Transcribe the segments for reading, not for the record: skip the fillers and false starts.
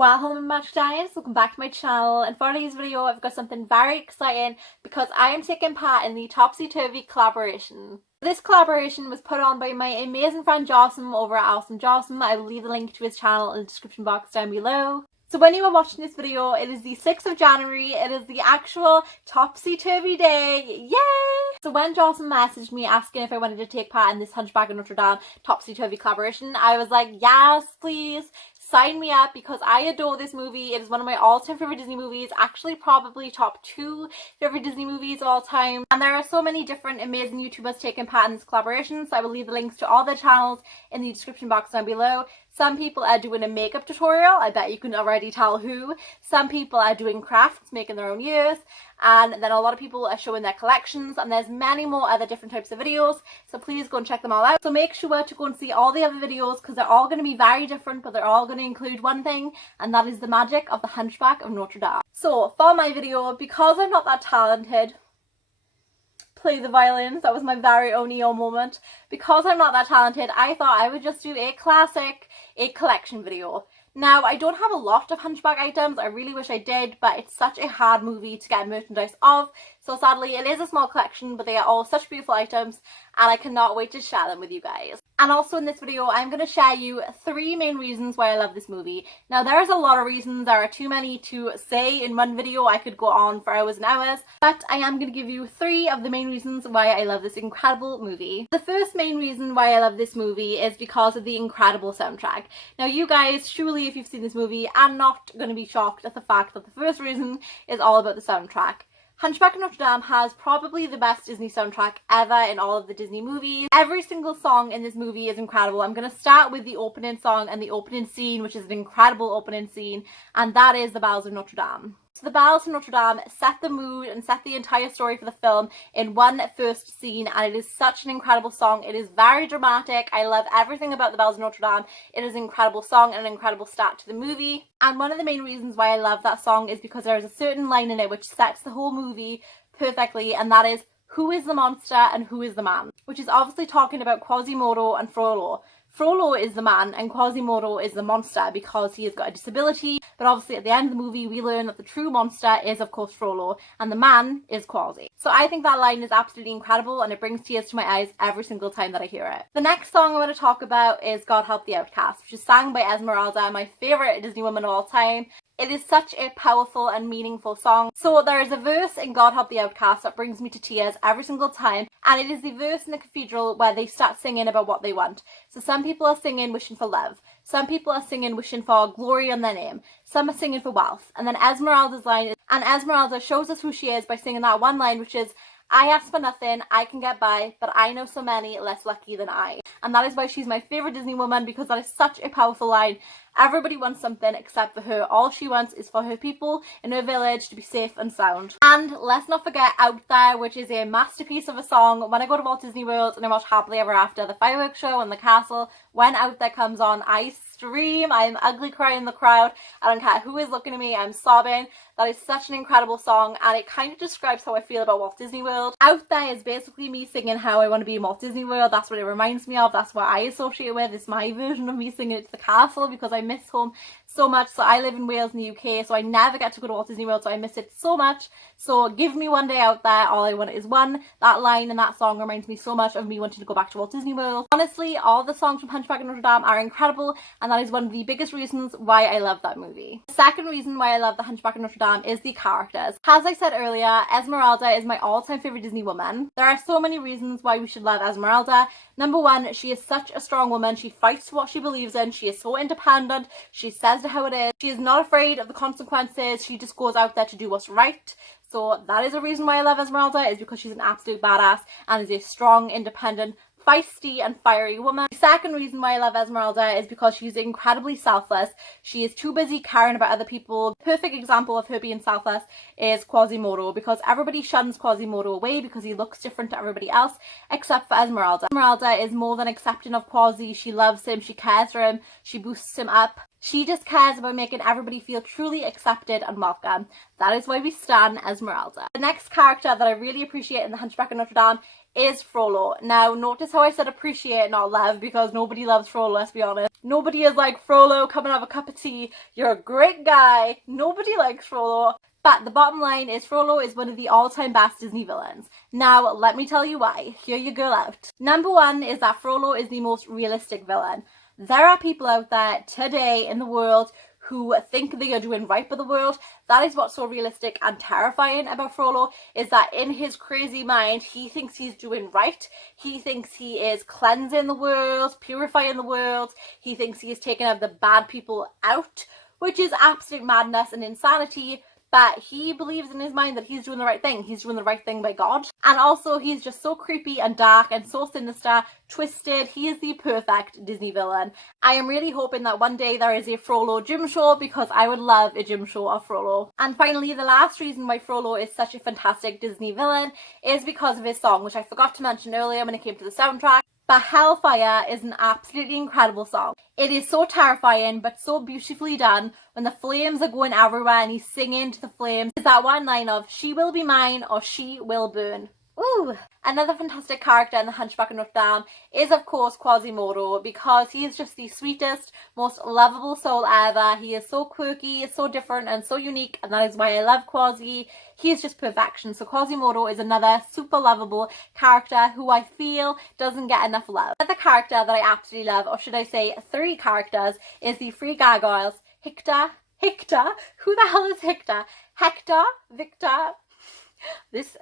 Welcome Magic Giants, welcome back to my channel, and for today's video I've got something very exciting because I am taking part in the Topsy Turvy collaboration. This collaboration was put on by my amazing friend Jasem over at Jasem. I will leave the link to his channel in the description box down below. So when you are watching this video, it is the 6th of January, it is the actual Topsy Turvy day, yay! So when Jasem messaged me asking if I wanted to take part in this Hunchback of Notre Dame Topsy Turvy collaboration, I was like, yes please! Sign me up because I adore this movie. It is one of my all-time favorite Disney movies, actually probably top 2 favorite Disney movies of all time. And there are so many different amazing YouTubers taking part in this collaboration, so I will leave the links to all their channels in the description box down below. Some people are doing a makeup tutorial, I bet you can already tell who. Some people are doing crafts, making their own ears, and then a lot of people are showing their collections, and there's many more other different types of videos, so please go and check them all out. So make sure to go and see all the other videos because they're all going to be very different, but they're all going to include one thing, and that is the magic of the Hunchback of Notre Dame. So for my video, because I'm not that talented, play the violins, that was my very own EO moment. Because I'm not that talented, I thought I would just do a classic, a collection video. Now, I don't have a lot of Hunchback items, I really wish I did, but it's such a hard movie to get merchandise of, so sadly it is a small collection, but they are all such beautiful items, and I cannot wait to share them with you guys. And also in this video, I'm going to share you 3 main reasons why I love this movie. Now, there's a lot of reasons, there are too many to say in one video, I could go on for hours and hours, but I am going to give you 3 of the main reasons why I love this incredible movie. The first main reason why I love this movie is because of the incredible soundtrack. Now, you guys, surely if you've seen this movie, are not going to be shocked at the fact that the first reason is all about the soundtrack. Hunchback of Notre Dame has probably the best Disney soundtrack ever in all of the Disney movies. Every single song in this movie is incredible. I'm going to start with the opening song and the opening scene, which is an incredible opening scene, and that is the Bells of Notre Dame. So the Bells of Notre Dame set the mood and set the entire story for the film in one first scene, and it is such an incredible song. It is very dramatic. I love everything about the Bells of Notre Dame. It is an incredible song and an incredible start to the movie. And one of the main reasons why I love that song is because there is a certain line in it which sets the whole movie perfectly, and that is, who is the monster and who is the man? Which is obviously talking about Quasimodo and Frollo. Frollo is the man and Quasimodo is the monster because he has got a disability, but obviously at the end of the movie we learn that the true monster is of course Frollo and the man is Quasi. So I think that line is absolutely incredible and it brings tears to my eyes every single time that I hear it. The next song I want to talk about is God Help the Outcast, which is sang by Esmeralda, my favourite Disney woman of all time. It is such a powerful and meaningful song. So there is a verse in God Help the Outcast that brings me to tears every single time, and it is the verse in the cathedral where they start singing about what they want. So some people are singing wishing for love, some people are singing wishing for glory on their name, some are singing for wealth, and then Esmeralda's line is, and Esmeralda shows us who she is by singing that one line, which is, I ask for nothing, I can get by, but I know so many less lucky than I. And that is why she's my favourite Disney woman, because that is such a powerful line. Everybody wants something except for her. All she wants is for her people in her village to be safe and sound. And let's not forget Out There, which is a masterpiece of a song. When I go to Walt Disney World and I watch Happily Ever After, the fireworks show and the castle, when Out There comes on, I scream, I'm ugly crying in the crowd. I don't care who is looking at me, I'm sobbing. That is such an incredible song, and it kind of describes how I feel about Walt Disney World. Out There is basically me singing how I want to be in Walt Disney World. That's what it reminds me of. That's what I associate it with. It's my version of me singing it to the castle because I miss home so much. So I live in Wales in the UK, so I never get to go to Walt Disney World, so I miss it so much. So give me one day out there, all I want is one. That line and that song reminds me so much of me wanting to go back to Walt Disney World. Honestly, all the songs from Hunchback of Notre Dame are incredible, and that is one of the biggest reasons why I love that movie. The second reason why I love the Hunchback of Notre Dame is the characters. As I said earlier, Esmeralda is my all-time favourite Disney woman. There are so many reasons why we should love Esmeralda. Number one, she is such a strong woman. She fights for what she believes in. She is so independent. She says it how it is. She is not afraid of the consequences. She just goes out there to do what's right. So that is a reason why I love Esmeralda, is because she's an absolute badass and is a strong, independent, feisty and fiery woman. The second reason why I love Esmeralda is because she's incredibly selfless. She is too busy caring about other people. Perfect example of her being selfless is Quasimodo, because everybody shuns Quasimodo away because he looks different to everybody else except for Esmeralda. Esmeralda is more than accepting of Quasi. She loves him, she cares for him, she boosts him up. She just cares about making everybody feel truly accepted and welcome. That is why we stan Esmeralda. The next character that I really appreciate in the Hunchback of Notre Dame is Frollo. Now, notice how I said appreciate, not love, because nobody loves Frollo, let's be honest. Nobody is like, Frollo, come and have a cup of tea. You're a great guy. Nobody likes Frollo. But the bottom line is Frollo is one of the all-time best Disney villains. Now, let me tell you why. Hear your girl out. Number one is that Frollo is the most realistic villain. There are people out there today in the world who think they are doing right by the world. That is what's so realistic and terrifying about Frollo, is that in his crazy mind, he thinks he's doing right. He thinks he is cleansing the world, purifying the world. He thinks he is taking the bad people out, which is absolute madness and insanity. But he believes in his mind that he's doing the right thing. He's doing the right thing by God. And also, he's just so creepy and dark and so sinister, twisted. He is the perfect Disney villain. I am really hoping that one day there is a Frollo gym show, because I would love a gym show of Frollo. And finally, the last reason why Frollo is such a fantastic Disney villain is because of his song, which I forgot to mention earlier when it came to the soundtrack. But Hellfire is an absolutely incredible song. It is so terrifying, but so beautifully done. When the flames are going everywhere and he's singing to the flames, is that one line of, she will be mine or she will burn. Ooh. Another fantastic character in the Hunchback of Notre Dame is, of course, Quasimodo, because he is just the sweetest, most lovable soul ever. He is so quirky, so different, and so unique, and that is why I love Quasi. He is just perfection. So Quasimodo is another super lovable character who I feel doesn't get enough love. Another character that I absolutely love, or should I say three characters, is the three gargoyles. Hector? Who the hell is Hector? Hector, Victor...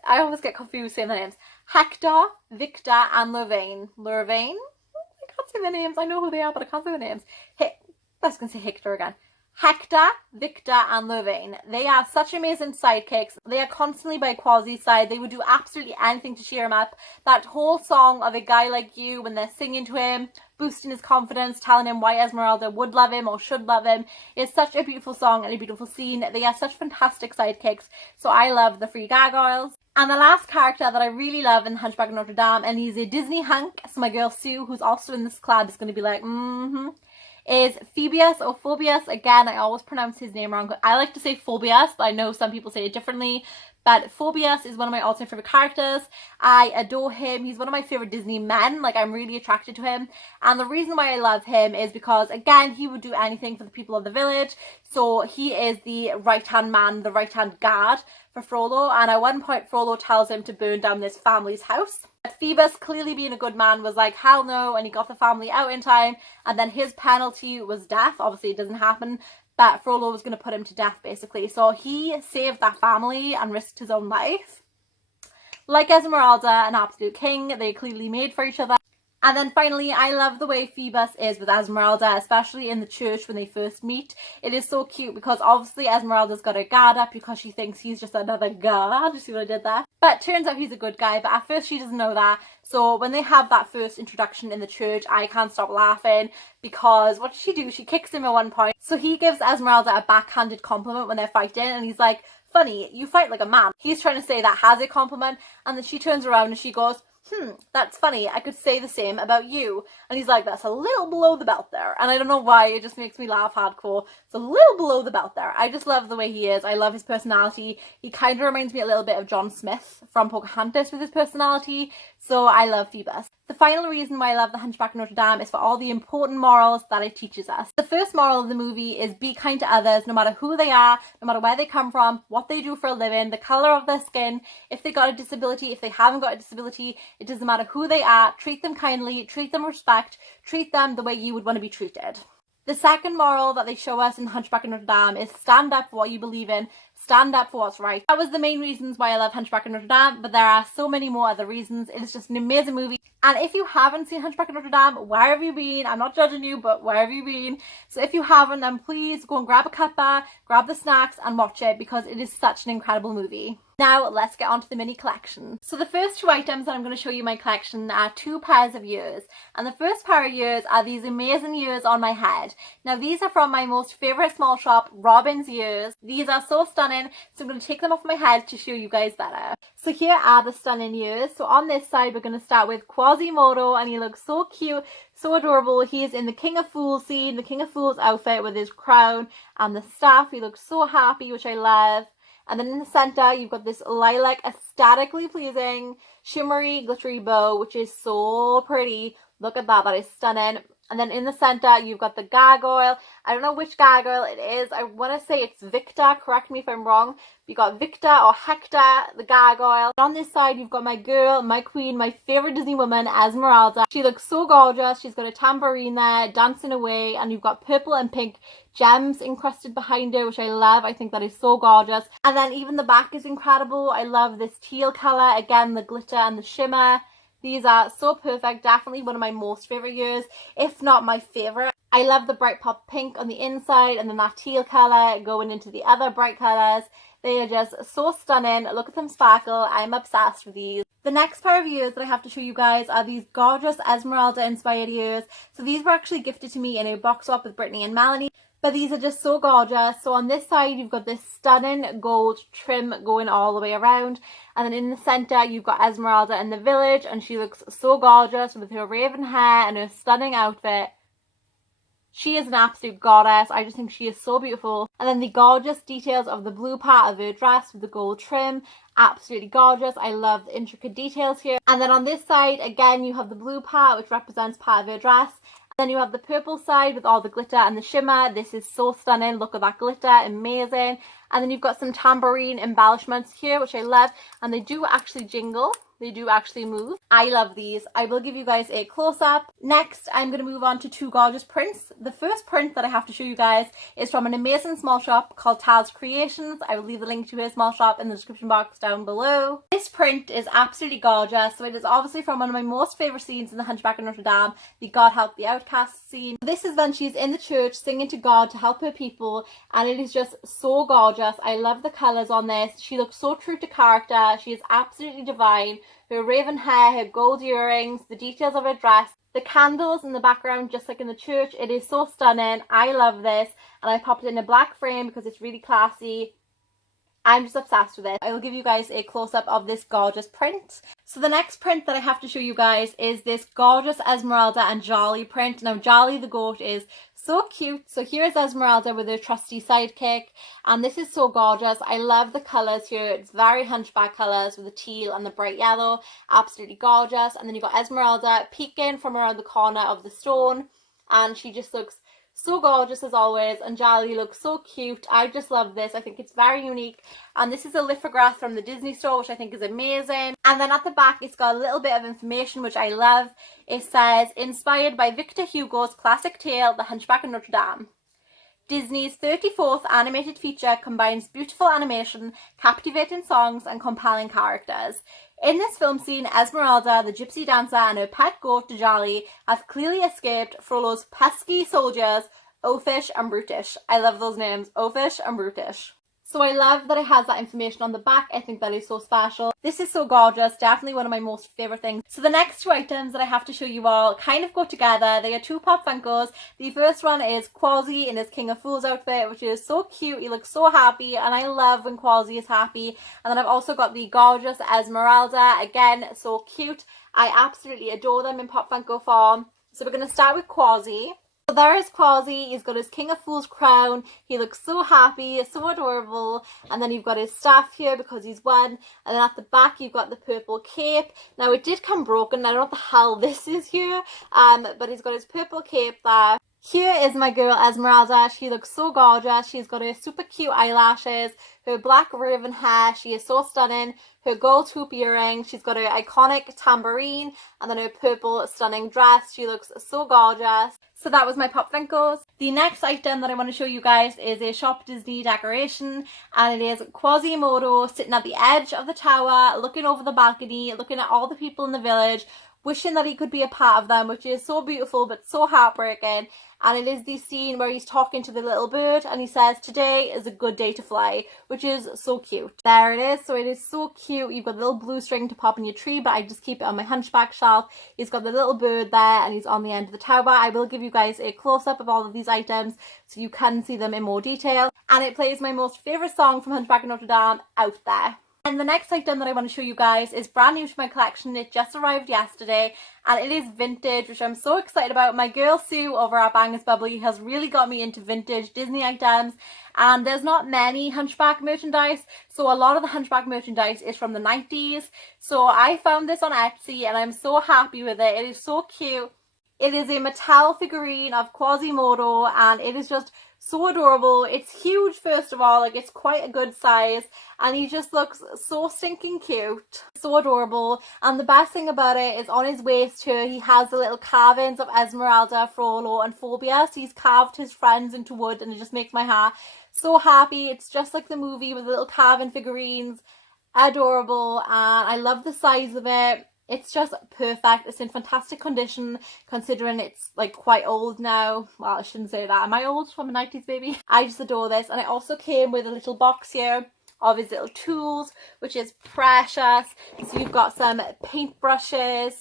I always get confused saying their names. Hector, Victor, and Lurvain. Lurvain? I can't say their names. I know who they are, but I can't say their names. I was going to say Hector again. Hector, Victor, and Lurvain. They are such amazing sidekicks. They are constantly by Quasi's side. They would do absolutely anything to cheer him up. That whole song of A Guy Like You, when they're singing to him, boosting his confidence, telling him why Esmeralda would love him or should love him, is such a beautiful song and a beautiful scene. They are such fantastic sidekicks. So I love the three gargoyles. And the last character that I really love in Hunchback of Notre Dame, and he's a Disney hunk, so my girl Sue, who's also in this club, is going to be like, is Phoebus or Phobius. Again, I always pronounce his name wrong. I like to say Phobius, but I know some people say it differently. But Phobius is one of my all-time favorite characters. I adore him. He's one of my favorite Disney men. Like, I'm really attracted to him. And the reason why I love him is because, again, he would do anything for the people of the village. So he is the right-hand man, the right-hand guard for Frollo. And at one point, Frollo tells him to burn down this family's house. But Phoebus, clearly being a good man, was like, hell no, and he got the family out in time. And then his penalty was death. Obviously, it doesn't happen. But Frollo was going to put him to death, basically. So he saved that family and risked his own life. Like Esmeralda, an absolute king, they clearly made for each other. And then finally, I love the way Phoebus is with Esmeralda, especially in the church when they first meet. It is so cute because obviously Esmeralda's got her guard up because she thinks he's just another guard. You see what I did there? But turns out he's a good guy, but at first she doesn't know that. So when they have that first introduction in the church, I can't stop laughing because what does she do? She kicks him at one point. So he gives Esmeralda a backhanded compliment when they're fighting, and he's like, funny, you fight like a man. He's trying to say that as a compliment, and then she turns around and she goes, that's funny, I could say the same about you. And he's like, that's a little below the belt there. And I don't know why, it just makes me laugh hardcore. It's a little below the belt there. I just love the way he is. I love his personality. He kind of reminds me a little bit of John Smith from Pocahontas with his personality. So I love Phoebus. The final reason why I love the Hunchback of Notre Dame is for all the important morals that it teaches us. The first moral of the movie is be kind to others, no matter who they are, no matter where they come from, what they do for a living, the colour of their skin, if they got a disability, if they haven't got a disability, it doesn't matter who they are. Treat them kindly, treat them with respect, treat them the way you would want to be treated. The second moral that they show us in Hunchback of Notre Dame is stand up for what you believe in, stand up for what's right. That was the main reasons why I love Hunchback of Notre Dame, but there are so many more other reasons. It is just an amazing movie. And if you haven't seen Hunchback of Notre Dame, where have you been? I'm not judging you, but where have you been? So if you haven't, then please go and grab a cuppa, grab the snacks and watch it because it is such an incredible movie. Now let's get on to the mini collection. So the first two items that I'm going to show you in my collection are two pairs of ears. And the first pair of ears are these amazing ears on my head. Now these are from my most favourite small shop, Robin's Ears. These are so stunning, so I'm going to take them off my head to show you guys better. So here are the stunning ears. So on this side we're going to start with Quasimodo, and he looks so cute, so adorable. He is in the King of Fools scene, the King of Fools outfit with his crown and the staff. He looks so happy, which I love. And then in the center, you've got this lilac, aesthetically pleasing, shimmery, glittery bow, which is so pretty. Look at that, that is stunning. And then in the center, you've got the gargoyle. I don't know which gargoyle it is. I want to say it's Victor. Correct me if I'm wrong. You got Victor or Hector, the gargoyle. And on this side, you've got my girl, my queen, my favorite Disney woman, Esmeralda. She looks so gorgeous. She's got a tambourine there, dancing away. And you've got purple and pink gems encrusted behind her, which I love. I think that is so gorgeous. And then even the back is incredible. I love this teal color. Again, the glitter and the shimmer. These are so perfect. Definitely one of my most favorite years, if not my favorite. I love the bright pop pink on the inside and then that teal color going into the other bright colors. They are just so stunning. Look at them sparkle. I'm obsessed with these. The next pair of ears that I have to show you guys are these gorgeous Esmeralda inspired ears. So these were actually gifted to me in a box swap with Brittany and Melanie. But these are just so gorgeous. So on this side, you've got this stunning gold trim going all the way around. And then in the center, you've got Esmeralda in the village. And she looks so gorgeous with her raven hair and her stunning outfit. She is an absolute goddess. I just think she is so beautiful. And then the gorgeous details of the blue part of her dress with the gold trim. Absolutely gorgeous. I love the intricate details here. And then on this side, again, you have the blue part, which represents part of her dress. Then you have the purple side with all the glitter and the shimmer. This is so stunning. Look at that glitter. Amazing. And then you've got some tambourine embellishments here, which I love. And they do actually jingle. They do actually move. I love these. I will give you guys a close-up. Next, I'm going to move on to two gorgeous prints. The first print that I have to show you guys is from an amazing small shop called Tal's Creations. I will leave the link to her small shop in the description box down below. This print is absolutely gorgeous. So it is obviously from one of my most favourite scenes in the Hunchback of Notre Dame, the God Help the Outcast scene. This is when she's in the church singing to God to help her people, and it is just so gorgeous. I love the colours on this. She looks so true to character. She is absolutely divine. Her raven hair, her gold earrings, the details of her dress, the candles in the background just like in the church. It is so stunning. I love this, and I popped it in a black frame because it's really classy. I'm just obsessed with it. I will give you guys a close-up of this gorgeous print. So the next print that I have to show you guys is this gorgeous Esmeralda and Jolly print. Now Jolly the goat is so cute. So here's Esmeralda with her trusty sidekick, and this is so gorgeous. I love the colours here. It's very Hunchback colours with the teal and the bright yellow. Absolutely gorgeous. And then you've got Esmeralda peeking from around the corner of the stone, and she just looks so gorgeous as always, and Jolly looks so cute. I just love this. I think it's very unique. And this is a lithograph from the Disney store, which I think is amazing. And then at the back, it's got a little bit of information, which I love. It says, inspired by Victor Hugo's classic tale, The Hunchback of Notre Dame. Disney's 34th animated feature combines beautiful animation, captivating songs, and compelling characters. In this film scene, Esmeralda, the gypsy dancer, and her pet goat, Jolly, have clearly escaped Frollo's pesky soldiers, Oafish and Brutish. I love those names, Oafish and Brutish. So I love that it has that information on the back. I think that is so special. This is so gorgeous. Definitely one of my most favourite things. So the next two items that I have to show you all kind of go together. They are two Pop Funkos. The first one is Quasi in his King of Fools outfit, which is so cute. He looks so happy, and I love when Quasi is happy. And then I've also got the gorgeous Esmeralda. Again, so cute. I absolutely adore them in Pop Funko form. So we're going to start with Quasi. So there is Quasi. He's got his King of Fools crown. He looks so happy, so adorable. And then you've got his staff here because he's won. And then at the back you've got the purple cape. Now it did come broken. I don't know what the hell this is here. But he's got his purple cape there. Here is my girl Esmeralda. She looks so gorgeous. She's got her super cute eyelashes, her black raven hair. She is so stunning. Her gold hoop earring. She's got her iconic tambourine, and then her purple stunning dress. She looks so gorgeous. So that was my Pop Funkos. The next item that I want to show you guys is a Shop Disney decoration, and it is Quasimodo sitting at the edge of the tower, looking over the balcony, looking at all the people in the village, wishing that he could be a part of them, which is so beautiful but so heartbreaking. And it is the scene where he's talking to the little bird and he says, today is a good day to fly, which is so cute. There it is. So it is so cute. You've got a little blue string to pop in your tree, but I just keep it on my Hunchback shelf. He's got the little bird there and he's on the end of the tower. I will give you guys a close-up of all of these items so you can see them in more detail. And it plays my most favourite song from Hunchback of Notre Dame, Out There. And the next item that I want to show you guys is brand new to my collection. It just arrived yesterday and it is vintage, which I'm so excited about. My girl Sue over at Bangers Bubbly has really got me into vintage Disney items, and there's not many Hunchback merchandise, so a lot of the Hunchback merchandise is from the 90s. So I found this on Etsy and I'm so happy with it. It is so cute. It is a Mattel figurine of Quasimodo and it is just so adorable. It's huge, first of all, like it's quite a good size, and he just looks so stinking cute, so adorable. And the best thing about it is on his waist here he has the little carvings of Esmeralda, Frollo and Phobia, so he's carved his friends into wood and it just makes my heart so happy. It's just like the movie with the little carving figurines. Adorable, and I love the size of it. It's just perfect. It's in fantastic condition considering it's like quite old now. Well, I shouldn't say that. Am I old? I'm a 90s baby. I just adore this. And it also came with a little box here of his little tools, which is precious. So you've got some paintbrushes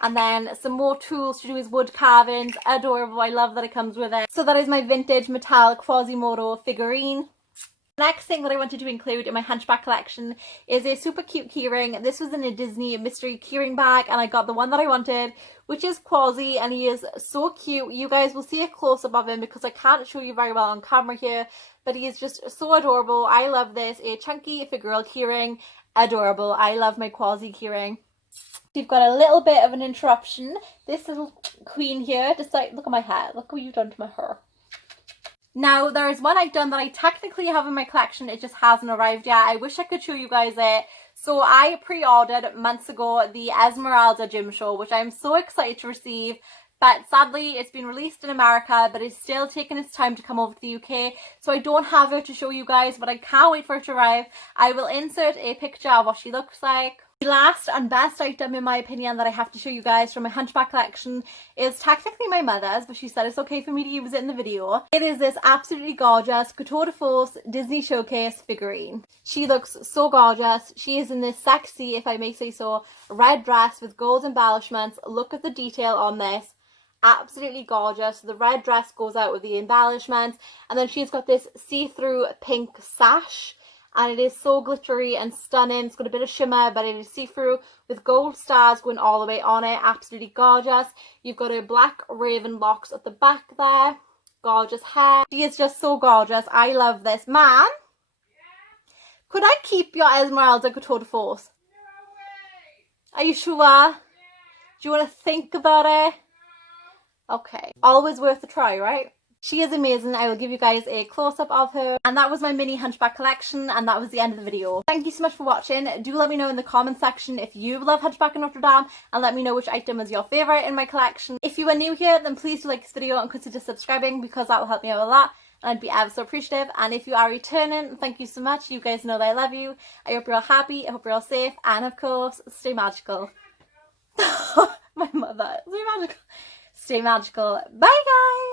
and then some more tools to do his wood carvings. Adorable. I love that it comes with it. So that is my vintage metallic Quasimodo figurine. The next thing that I wanted to include in my Hunchback collection is a super cute keyring. This was in a Disney mystery keyring bag and I got the one that I wanted, which is Quasi, and he is so cute. You guys will see a close-up of him because I can't show you very well on camera here, but he is just so adorable. I love this. A chunky figural keyring. Adorable. I love my Quasi keyring. You've got a little bit of an interruption. This little queen here, just like, look at my hair. Look what you've done to my hair. Now, there is one item that I technically have in my collection, it just hasn't arrived yet. I wish I could show you guys it. So I pre-ordered months ago the Esmeralda gym show, which I'm so excited to receive. But sadly, it's been released in America, but it's still taking its time to come over to the UK. So I don't have it to show you guys, but I can't wait for it to arrive. I will insert a picture of what she looks like. The last and best item, in my opinion, that I have to show you guys from my Hunchback collection is technically my mother's, but she said it's okay for me to use it in the video. It is this absolutely gorgeous Couture de Force Disney Showcase figurine. She looks so gorgeous. She is in this sexy, if I may say so, red dress with gold embellishments. Look at the detail on this. Absolutely gorgeous. The red dress goes out with the embellishments, and then she's got this see-through pink sash. And it is so glittery and stunning. It's got a bit of shimmer, but it is see-through with gold stars going all the way on it. Absolutely gorgeous. You've got her black raven locks at the back there. Gorgeous hair. She is just so gorgeous. I love this. Man? Yeah? Could I keep your Esmeralda Couture de Force? No way. Are you sure? Yeah. Do you want to think about it? No. Okay. Always worth a try, right? She is amazing. I will give you guys a close-up of her. And that was my mini Hunchback collection, and that was the end of the video. Thank you so much for watching. Do let me know in the comment section if you love Hunchback of Notre Dame, and let me know which item is your favourite in my collection. If you are new here, then please do like this video and consider subscribing, because that will help me out a lot, and I'd be ever so appreciative. And if you are returning, thank you so much. You guys know that I love you. I hope you're all happy, I hope you're all safe, and of course, stay magical. My mother, stay magical. Stay magical. Bye guys!